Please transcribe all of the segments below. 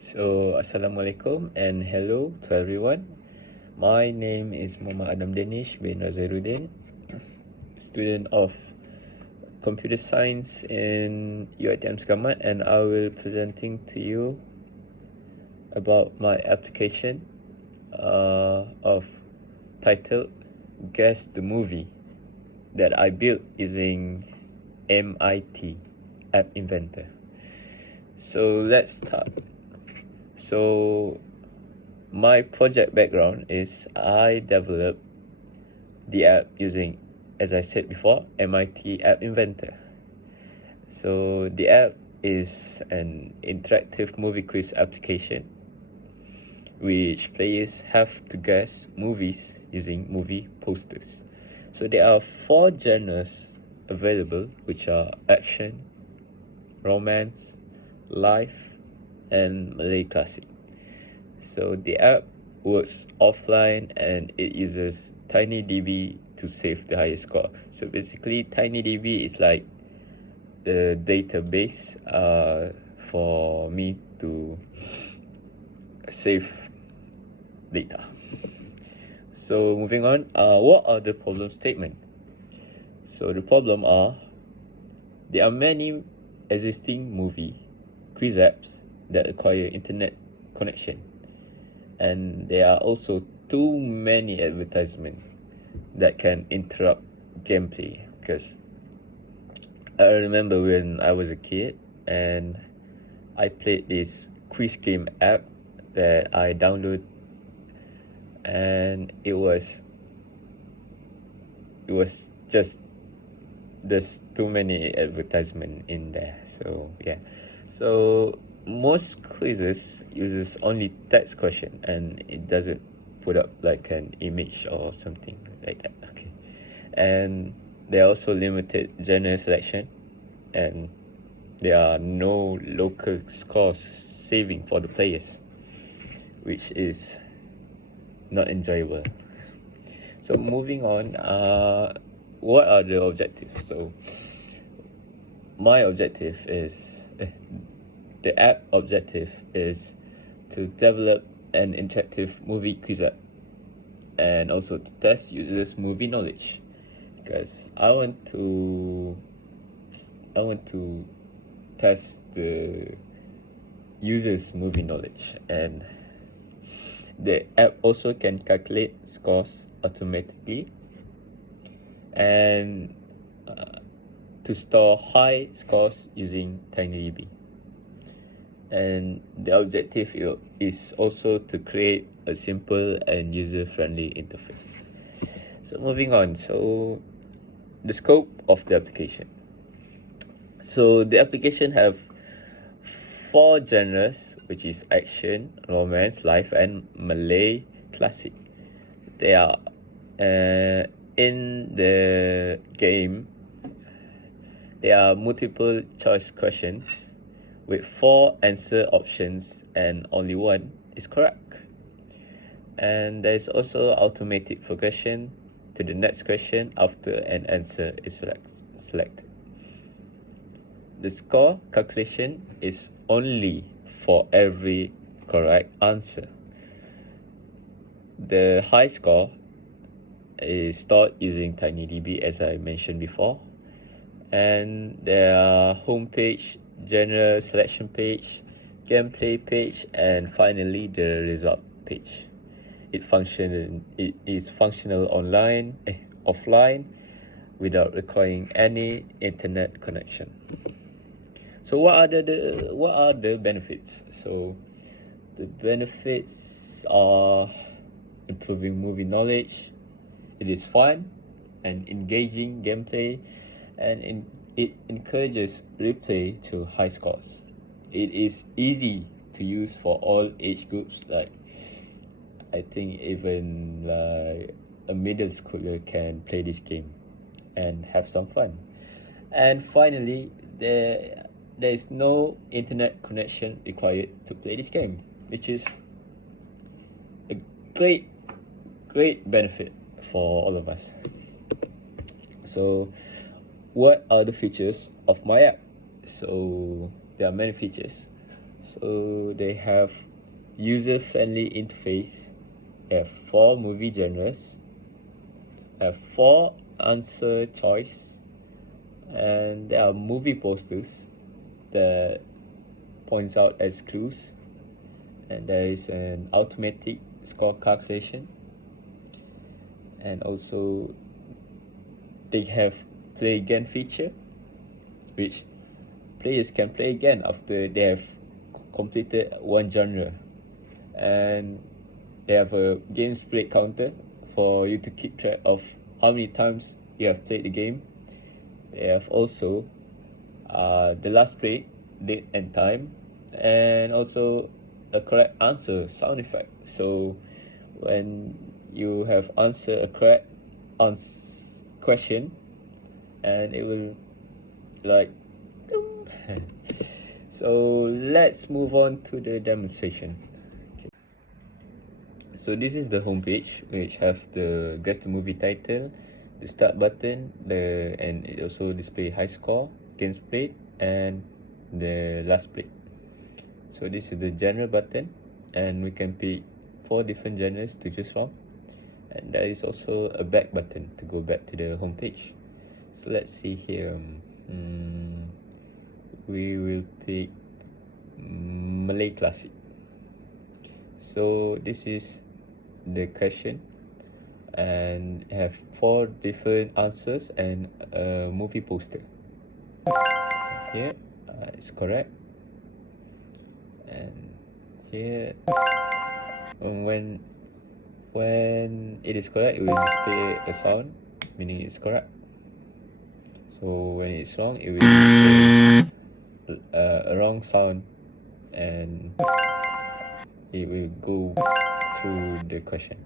Assalamualaikum and hello to everyone. My name is Muhammad Adam Danish bin Razairuddin, student of Computer Science in UiTM Sekamat, and I will presenting to you about my application of titled Guess the Movie that I built using MIT App Inventor. So let's start. So my project background is I developed the app using, as I said before, MIT App Inventor. So the app is an interactive movie quiz application which players have to guess movies using movie posters. So there are 4 genres available, which are action, romance, life, and Malay classic. So the app works offline and it uses TinyDB to save the highest score. So basically TinyDB is like the database for me to save data. So moving on, what are the problem statement? So the problem are, there are many existing movie quiz apps that require internet connection, and there are also too many advertisements that can interrupt gameplay. Because I remember when I was a kid and I played this quiz game app that I downloaded, and it was just, there's too many advertisements in there. So yeah, so most quizzes uses only text question and it doesn't put up like an image or something like that. Okay, and there are also limited genre selection, and there are no local scores saving for the players, which is not enjoyable. So moving on, what are the objectives? So my objective is the app objective is to develop an interactive movie quiz app and also to test users' movie knowledge, because I want to test the users' movie knowledge. And the app also can calculate scores automatically and to store high scores using TinyDB. And the objective is also to create a simple and user-friendly interface. So moving on, so the scope of the application. So the application have 4 genres, which is action, romance, life, and Malay classic. They are in the game. There are multiple choice questions with 4 answer options and only one is correct. And there is also automatic progression to the next question after an answer is selected. The score calculation is only for every correct answer. The high score is stored using TinyDB, as I mentioned before. And there are home page, general selection page, gameplay page, and finally the result page. It is functional offline without requiring any internet connection. So what are the benefits? So the benefits are improving movie knowledge. It is fun and engaging gameplay, and it encourages replay to high scores. It is easy to use for all age groups. Like, I think even like a middle schooler can play this game and have some fun. And finally, there is no internet connection required to play this game, which is a great benefit for all of us. So what are the features of my app? So there are many features. So they have user-friendly interface, they have 4 movie genres, have 4 answer choice, and there are movie posters that points out as clues, and there is an automatic score calculation, and also they have play again feature, which players can play again after they have completed one genre, and they have a games played counter for you to keep track of how many times you have played the game. They have also the last play date and time, and also a correct answer sound effect. So when you have answered a correct question, and it will like so let's move on to the demonstration. Okay. So this is the home page, which have the guess the movie title, the start button, and it also display high score, games played, and the last play. So this is the genre button, and we can pick 4 different genres to choose from, and there is also a back button to go back to the home page. So let's see here. We will pick Malay Classic. So this is the question, and have 4 different answers and a movie poster. Here it's correct, and here when it is correct, it will display a sound, meaning it's correct. So when it's wrong, it will display a wrong sound, and it will go through the question.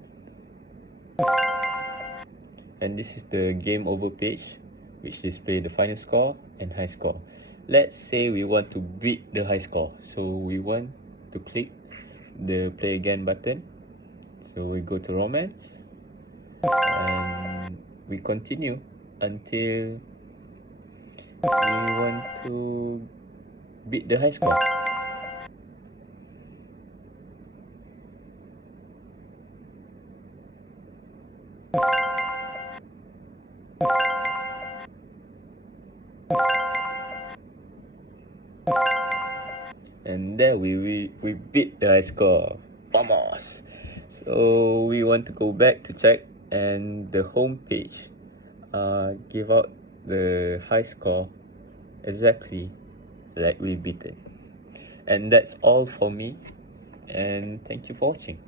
And this is the game over page, which display the final score and high score. Let's say we want to beat the high score, so we want to click the play again button. So we go to romance, and we continue until we want to beat the high score. And there we beat the high score. Vamos! So we want to go back to check, and the home page give out the high score exactly like we beat it. And that's all for me, and thank you for watching.